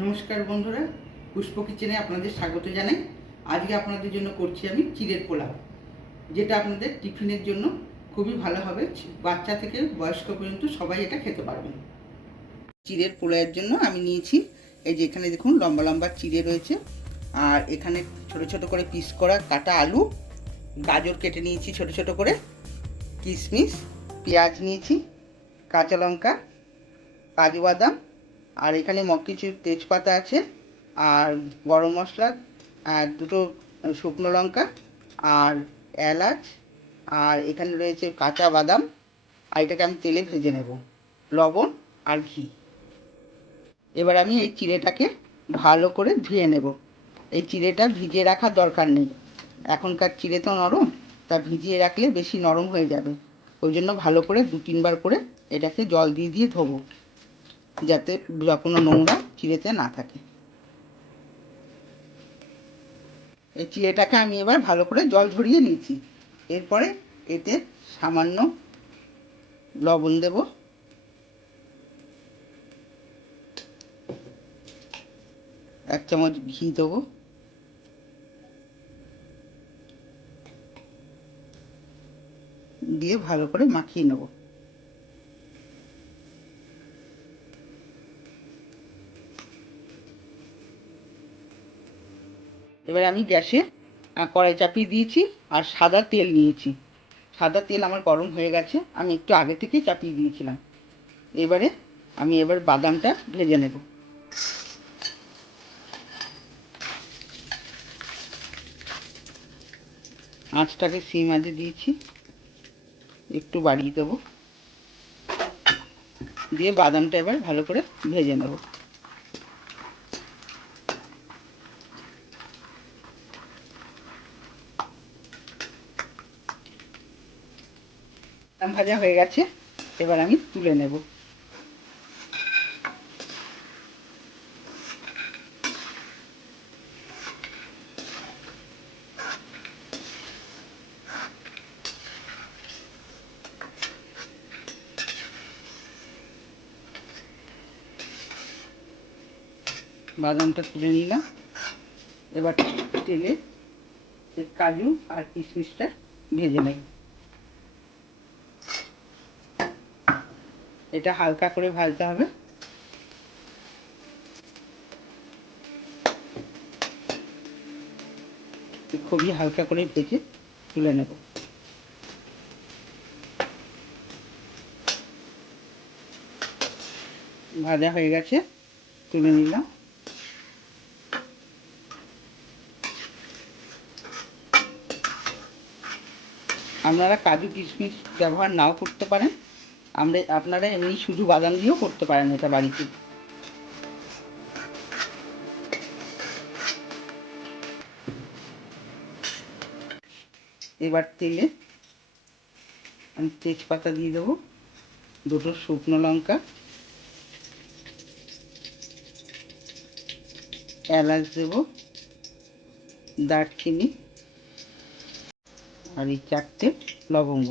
নমস্কার বন্ধুরা, পুষ্প কিচেনে আপনাদের স্বাগত জানাই। আজকে আপনাদের জন্য করছি আমি চিড়ের পোলাও, যেটা আপনাদের টিফিনের জন্য খুবই ভালো হবে। বাচ্চা থেকে বয়স্ক পর্যন্ত সবাই এটা খেতে পারবেন। চিড়ের পোলাওয়ের জন্য আমি নিয়েছি, এই যে এখানে দেখুন লম্বা লম্বা চিড়ে রয়েছে, আর এখানে ছোট ছোট করে পিস করা কাটা আলু, গাজর কেটে নিয়েছি ছোট ছোট করে, কিশমিশ, পেঁয়াজ নিয়েছি, কাঁচা লঙ্কা, কাজু বাদাম, আর এখানে কিছু তেজপাতা আছে, আর গরম মশলা, আর দুটো শুকনো লঙ্কা, আর এলাচ, আর এখানে রয়েছে কাঁচা বাদাম, আর এটাকে আমি তেলে ভেজে নেব, লবণ আর ঘি। এবার আমি এই চিড়েটাকে ভালো করে ধুয়ে নেব। এই চিড়েটা ভিজিয়ে রাখার দরকার নেই, এখনকার চিড়ে তো নরম, তা ভিজিয়ে রাখলে বেশি নরম হয়ে যাবে। ওই জন্য ভালো করে 2-3 বার করে এটাকে জল দিয়ে দিয়ে ধোবো, যাতে কোনো নোংরা চিড়েতে না থাকে। এই চিড়েটাকে আমি এবার ভালো করে জল ঝরিয়ে নিয়েছি। এরপরে এতে সামান্য লবণ দেব, 1 চামচ ঘি দেবো, দিয়ে ভালো করে মাখিয়ে নেব। এবার আমি গ্যাসে কড়াই চাপিয়ে দিয়েছি, আর সাদা তেল নিয়েছি। সাদা তেল আমার গরম হয়ে গেছে, আমি একটু আগে থেকেই চাপিয়ে দিয়েছিলাম। এবার বাদামটা ভেজে নেব। আঁচটাকে সিম আঁচে দিয়েছি, একটু বাড়িয়ে দেবো, দিয়ে বাদামটা এবার ভালো করে ভেজে নেব। বাদাম ভাজা হয়ে গেছে, এবার আমি তুলে নেব। বাদামটা তুলে নিলাম, এবার তেলে কাজু আর কিশমিশটা ভেজে নেব। এটা হালকা করে ভাজতে হবে, খুবই হালকা করে ভেজে তুলে নেব। ভাজা হয়ে গেছে, তুলে নিলাম। আপনারা কাজু কিশমিশ ব্যবহার নাও করতে পারেন, আপনারা এমনি শুধু বাদাম দিয়েও করতে পারেন এটা বাড়িতে। এবার তেলে আমি তেজপাতা দিয়ে দেবো, দুটো শুকনো লঙ্কা, এলাচ দেবো, দারচিনি, আর এই 4টে লবঙ্গ।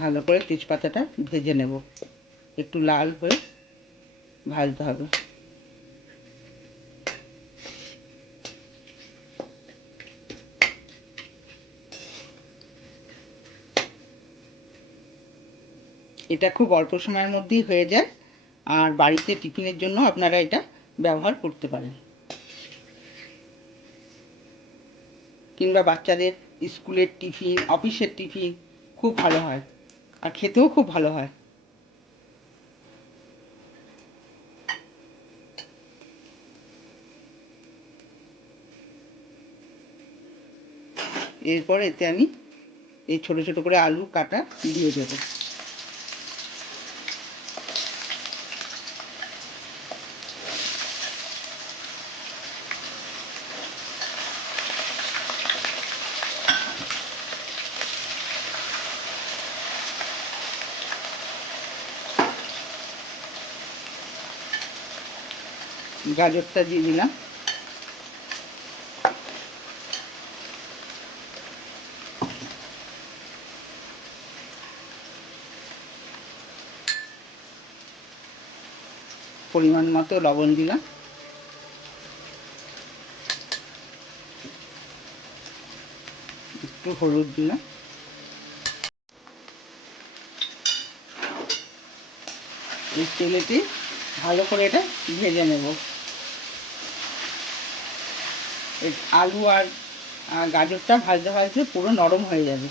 ভালো করে তেজপাতাটা ভেজে নেব, একটু লাল হয়ে ভাজতে হবে। এটা খুব অল্প সময়ের মধ্যেই হয়ে যায়, আর বাড়িতে টিফিনের জন্য আপনারা এটা ব্যবহার করতে পারেন, কিংবা বাচ্চাদের স্কুলের টিফিন, অফিসের টিফিন খুব ভালো হয়, আর খেতেও খুব ভালো হয়। এরপর এতে আমি এই ছোট ছোট করে আলু কাটা দিয়ে দেবো। গাজরটা দিয়ে দিলাম, পরিমাণ মতো লবণ দিলাম, একটু হলুদ দিলাম, এই তেলেতে ভালো করে এটা ভেজে নেব। আলু আর গাজরটা ভাজতে ভাজতে পুরো নরম হয়ে যাবে।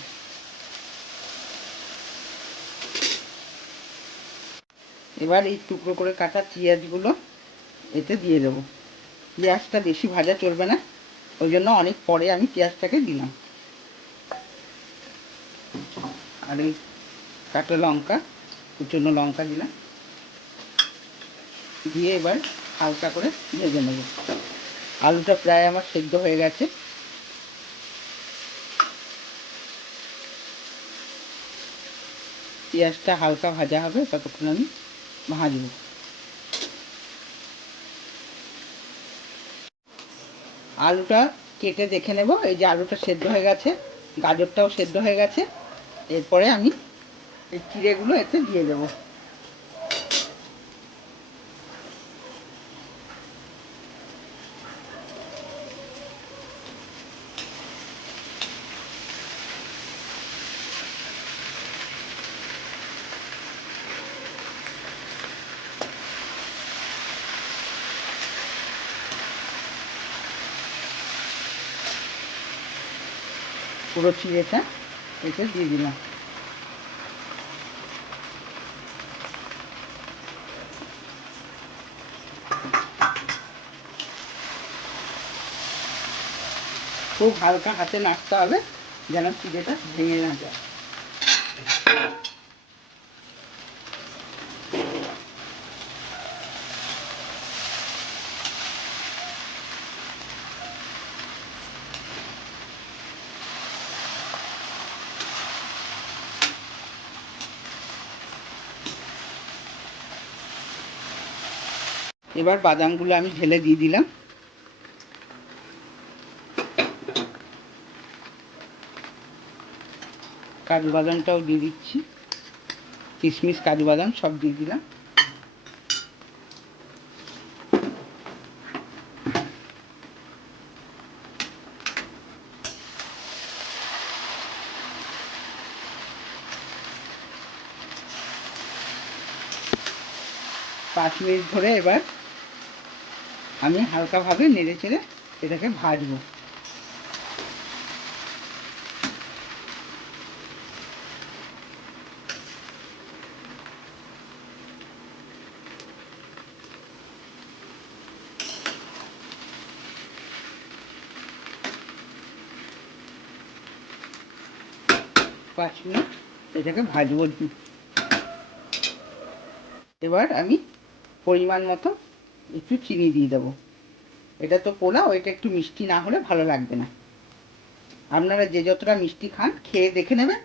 এবার এই টুকরো করে কাটা পেঁয়াজগুলো এতে দিয়ে দেবো। পেঁয়াজটা বেশি ভাজা চলবে না, ওই জন্য অনেক পরে আমি পেঁয়াজটাকে দিলাম। আর এই কাটা লঙ্কা, কুচনো লঙ্কা দিলাম, দিয়ে এবার হালকা করে ভেজে নেব। আলুটা প্রায় আমার সেদ্ধ হয়ে গেছে। পেঁয়াজটা হালকা ভাজা হবে, ততক্ষণ আমি ভাজব। আলুটা কেটে দেখে নেব, এই যে আলুটা সেদ্ধ হয়ে গেছে, গাজরটাও সেদ্ধ হয়ে গেছে। এরপরে আমি এই চিড়েগুলো এতে দিয়ে দেবো। পুরো চিড়েটা এতে দিয়ে দিলাম। খুব হালকা হাতে নাড়তে হবে, যেন চিড়েটা ভেঙে না যায়। এবার বাদামগুলো আমি ঢেলে দিয়ে দিলাম। কাজু বাদামটাও দিয়ে দিচ্ছি, কিশমিশ কাজু বাদাম সব দিয়ে দিলাম। 5 মিনিট ধরে এবার আমি হালকাভাবে নেড়ে চেড়ে এটাকে ভাজবো। পাঁচ মিনিট এটাকে ভাজবো। এবার আমি পরিমাণ মতো একটু চিনি দিয়ে দেবো। এটা তো পোলাও, এটা একটু মিষ্টি না হলে ভালো লাগবে না। আপনারা যে যতটা মিষ্টি খান খেয়ে দেখে নেবেন,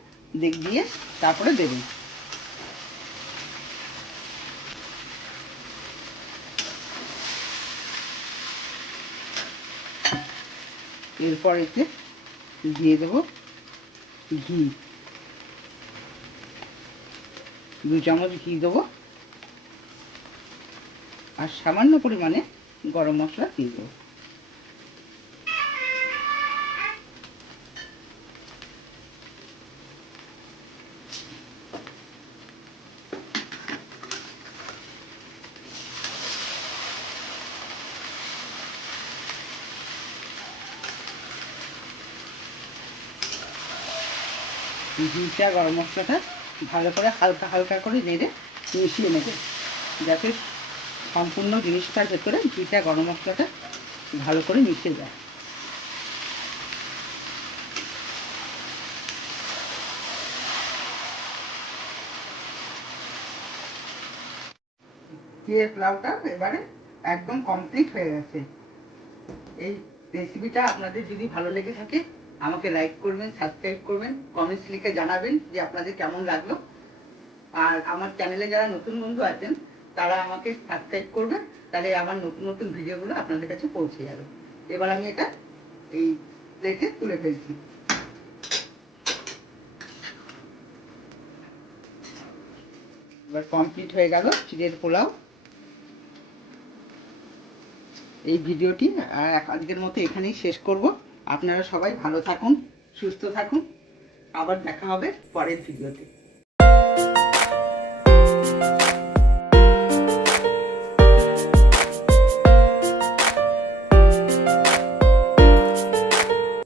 দিয়ে তারপরে দেবেন। এরপর এতে দিয়ে দেবো ঘি, 2 চামচ ঘি দেবো, আর সামান্য পরিমাণে গরম মশলা দিয়ে দেবো। ঘিটা গরম মশলাটা ভালো করে হালকা হালকা করে নেড়ে মিশিয়ে নেবে, যাতে সম্পূর্ণ জিনিসটার ভেতরে ঘিটা গরম মশলাটা ভালো করে মিশে যায়। চিড়ের পোলাওটা এবারে একদম কমপ্লিট হয়ে গেছে। এই রেসিপিটা আপনাদের যদি ভালো লেগে থাকে আমাকে লাইক করবেন, সাবস্ক্রাইব করবেন, কমেন্টস লিখে জানাবেন যে আপনাদের কেমন লাগলো। আর আমার চ্যানেলে যারা নতুন বন্ধু আছেন তারা আমাকে সাবস্ক্রাইব করবেন, তাহলে আমার নতুন নতুন ভিডিওগুলো আপনাদের কাছে পৌঁছে যাবে। এবার আমি এটা এই প্লেটে তুলে ফেলছি। এবার কমপ্লিট হয়ে গেল চিড়ের পোলাও। এই ভিডিওটি আজকের মতো এখানেই শেষ করব। আপনারা সবাই ভালো থাকুন, সুস্থ থাকুন। আবার দেখা হবে পরের ভিডিওতে।